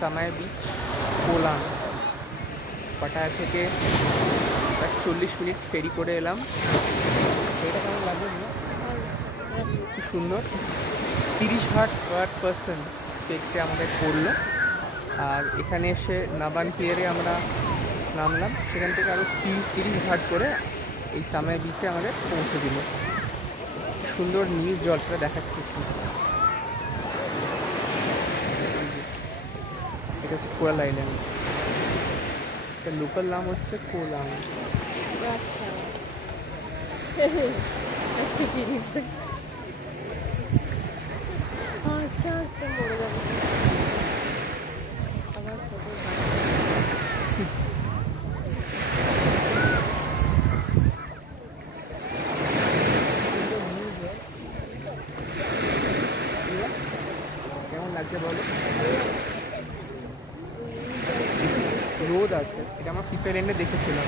সামাই beach, কোলাং। Pattaya থেকে 40 minute ফেরি করে এলাম। এটা কেমন লাগবে? খুব সুন্দর। 30 ভাট পার পারসন দেখতে আমাদের পড়লো। আর এখানে এসে নাবান পিয়ারে আমরা নামলাম, সেখান থেকে আরও 30 ভাট করে এই সামাই বিচে আমাদের পৌঁছে দিল। সুন্দর নীল জলটা দেখাচ্ছে। এটা হচ্ছে কোরাল আইল্যান্ড। এর লোকাল নাম হচ্ছে কোলাং। আস্তে আস্তে মরে যাবে আবার ফটো। কেমন লাগছে বলো? রোদ আছে, এটা আমরা ফিফা ল্যান্ডে দেখেছিলাম।